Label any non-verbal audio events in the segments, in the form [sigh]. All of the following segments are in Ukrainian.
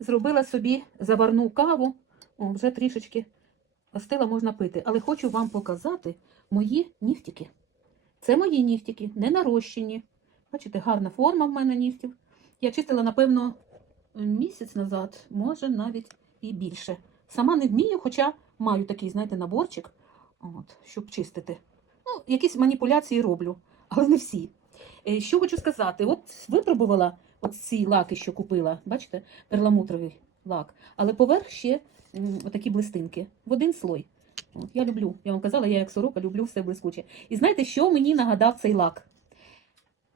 зробила собі заварну каву. О, вже трішечки остила, можна пити. Але хочу вам показати мої нігтики. Це мої нігтики, не нарощені. Бачите, гарна форма в мене нігтів. Я чистила, напевно, місяць назад, може навіть і більше. Сама не вмію, хоча маю такий, знаєте, наборчик, от, щоб чистити. Ну, якісь маніпуляції роблю, але не всі. Е, Що хочу сказати, от випробувала ці лаки, що купила, бачите, перламутровий лак, але поверх ще м, отакі блистинки в один слой. От, я люблю, я вам казала, я як сорока люблю все блискуче. І знаєте, що мені нагадав цей лак?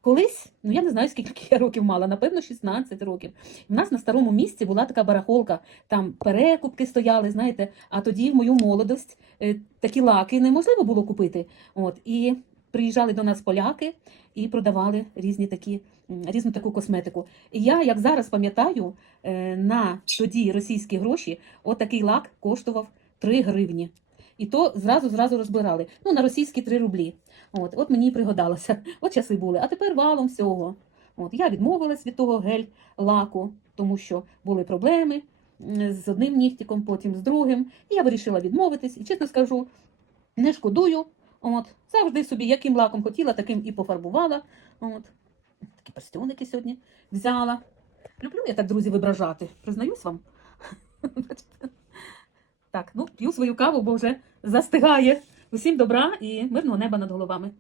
Колись, ну я не знаю, скільки я років мала, напевно, 16 років. У нас на старому місці була така барахолка, там перекупки стояли, знаєте, а тоді в мою молодость е, такі лаки неможливо було купити. От, і приїжджали до нас поляки і продавали різні такі, різну таку косметику. І я, як зараз пам'ятаю, е, на тоді російські гроші отакий лак коштував 3 гривні. І то зразу зразу розбирали. Ну, на російські 3 рублі. От, от мені і пригадалося. [laughs] От часи були. А тепер валом всього. От, я відмовилась від того гель-лаку, тому що були проблеми з одним нігтиком, потім з другим. І я вирішила відмовитись. І чесно скажу, не шкодую. От, завжди собі яким лаком хотіла, таким і пофарбувала. От. Такі перстюники сьогодні взяла. Люблю я так, друзі, вибражати. Признаюсь вам. Так, ну, п'ю свою каву, бо вже застигає. Усім добра і мирного неба над головами.